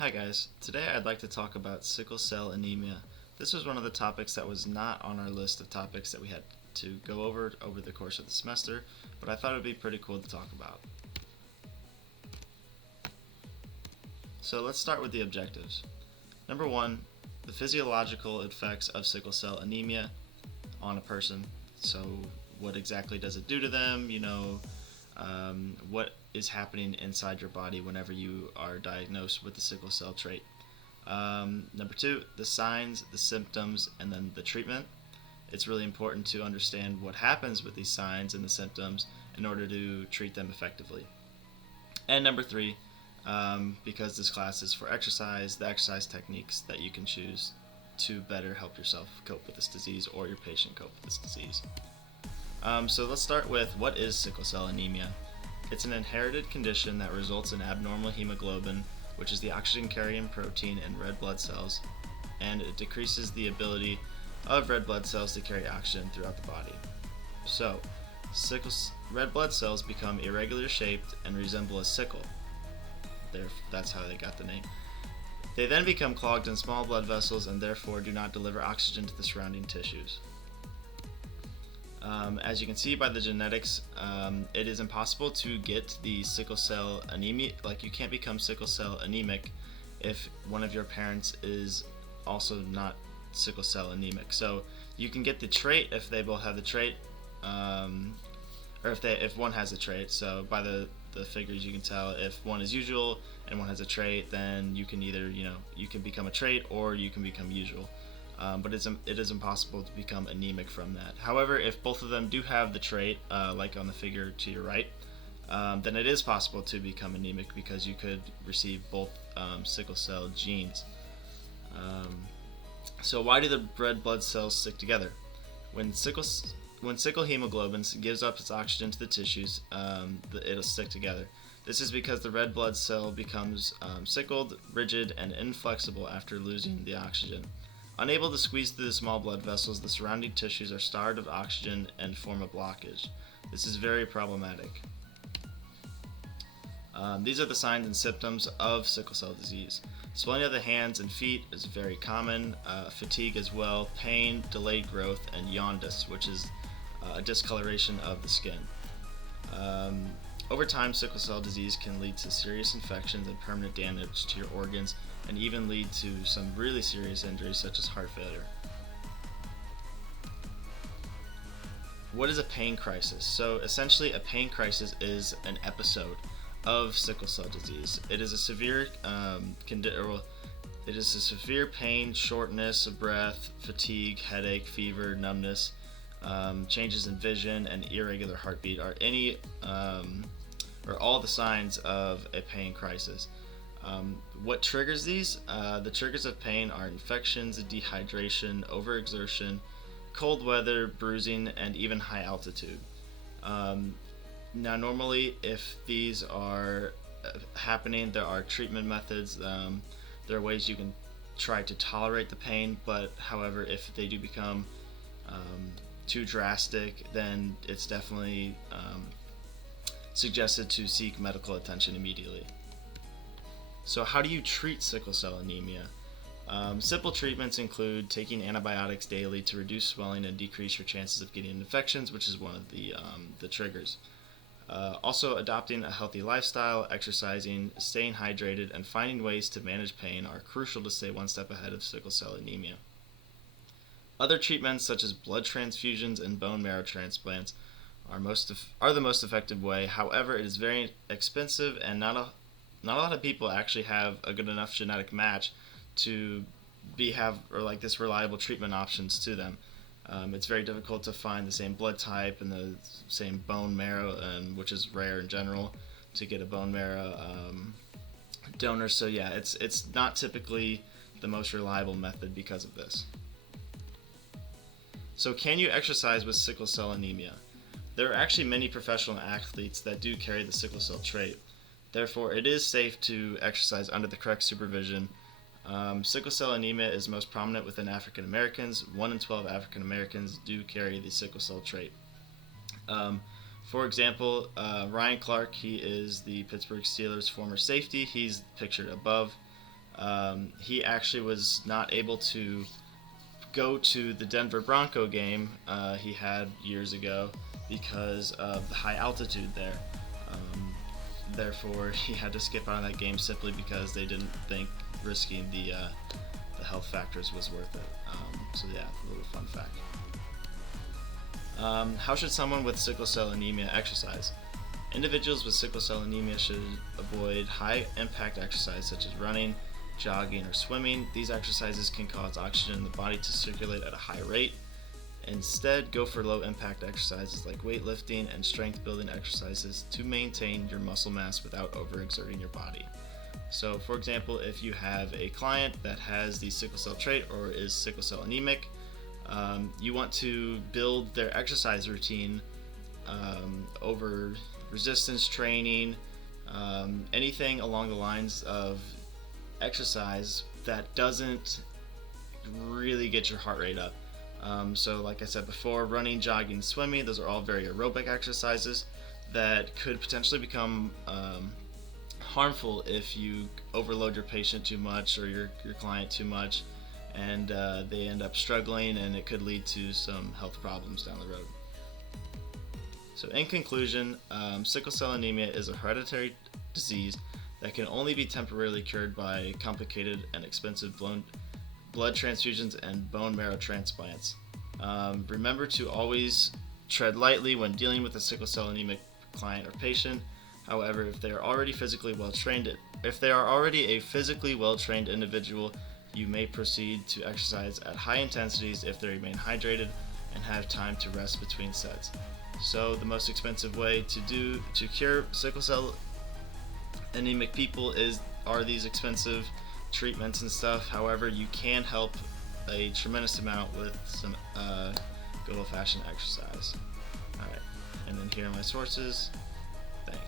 Hi guys, today I'd like to talk about sickle cell anemia. This was one of the topics that was not on our list of topics that we had to go over the course of the semester, but I thought it would be pretty cool to talk about. So let's start with the objectives. Number one, the physiological effects of sickle cell anemia on a person. So what exactly does it do to them? What is happening inside your body whenever you are diagnosed with the sickle cell trait. Number two, the signs, the symptoms, and then the treatment. It's really important to understand what happens with these signs and the symptoms in order to treat them effectively. And number three, because this class is for exercise, the exercise techniques that you can choose to better help yourself cope with this disease or your patient cope with this disease. So let's start with, what is sickle cell anemia? It's an inherited condition that results in abnormal hemoglobin, which is the oxygen-carrying protein in red blood cells, and it decreases the ability of red blood cells to carry oxygen throughout the body. So, red blood cells become irregular shaped and resemble a sickle. That's how they got the name. They then become clogged in small blood vessels and therefore do not deliver oxygen to the surrounding tissues. As you can see by the genetics, it is impossible to get the sickle cell anemia. Like, you can't become sickle cell anemic if one of your parents is also not sickle cell anemic. So you can get the trait if they both have the trait, or if one has a trait. So by the figures you can tell if one is usual and one has a trait, then you can either you can become a trait or you can become usual. But it is impossible to become anemic from that. However, if both of them do have the trait, like on the figure to your right, then it is possible to become anemic because you could receive both sickle cell genes. So why do the red blood cells stick together? When sickle hemoglobin gives up its oxygen to the tissues, it'll stick together. This is because the red blood cell becomes sickled, rigid, and inflexible after losing the oxygen. Unable to squeeze through the small blood vessels, the surrounding tissues are starved of oxygen and form a blockage. This is very problematic. These are the signs and symptoms of sickle cell disease. Swelling of the hands and feet is very common, fatigue as well, pain, delayed growth, and jaundice, which is a discoloration of the skin. Over time, sickle cell disease can lead to serious infections and permanent damage to your organs, and even lead to some really serious injuries such as heart failure. What is a pain crisis? So essentially, a pain crisis is an episode of sickle cell disease. It is a severe severe pain, shortness of breath, fatigue, headache, fever, numbness, changes in vision, and irregular heartbeat are all the signs of a pain crisis. What triggers these? The triggers of pain are infections, dehydration, overexertion, cold weather, bruising, and even high altitude. Now, normally, if these are happening, there are treatment methods. There are ways you can try to tolerate the pain, but however, if they do become too drastic, then it's definitely suggested to seek medical attention immediately. So how do you treat sickle cell anemia? Simple treatments include taking antibiotics daily to reduce swelling and decrease your chances of getting infections, which is one of the triggers. Also, adopting a healthy lifestyle, exercising, staying hydrated, and finding ways to manage pain are crucial to stay one step ahead of sickle cell anemia. Other treatments such as blood transfusions and bone marrow transplants are the most effective way. However, it is very expensive, and not a lot of people actually have a good enough genetic match to have this reliable treatment options to them. It's very difficult to find the same blood type and the same bone marrow, which is rare in general, to get a bone marrow donor. So yeah, it's not typically the most reliable method because of this. So can you exercise with sickle cell anemia? There are actually many professional athletes that do carry the sickle cell trait. Therefore, it is safe to exercise under the correct supervision. Sickle cell anemia is most prominent within African Americans. 1 in 12 African Americans do carry the sickle cell trait. For example, Ryan Clark, he is the Pittsburgh Steelers' former safety. He's pictured above. He actually was not able to go to the Denver Bronco game he had years ago because of the high altitude there. Therefore, he had to skip out on that game simply because they didn't think risking the health factors was worth it. So yeah, a little fun fact. How should someone with sickle cell anemia exercise? Individuals with sickle cell anemia should avoid high-impact exercise such as running, jogging, or swimming. These exercises can cause oxygen in the body to circulate at a high rate. Instead, go for low-impact exercises like weightlifting and strength-building exercises to maintain your muscle mass without overexerting your body. So, for example, if you have a client that has the sickle cell trait or is sickle cell anemic, you want to build their exercise routine over resistance training, anything along the lines of exercise that doesn't really get your heart rate up. So like I said before, running, jogging, swimming, those are all very aerobic exercises that could potentially become harmful if you overload your patient too much or your client too much, and they end up struggling, and it could lead to some health problems down the road. So in conclusion, sickle cell anemia is a hereditary disease that can only be temporarily cured by complicated and expensive blood transfusions and bone marrow transplants. Remember to always tread lightly when dealing with a sickle cell anemic client or patient. However, if they are already a physically well-trained individual, you may proceed to exercise at high intensities if they remain hydrated and have time to rest between sets. So the most expensive way to cure sickle cell anemic people are these expensive treatments and stuff. However, you can help a tremendous amount with some good old-fashioned exercise. Alright, and then here are my sources. Thanks.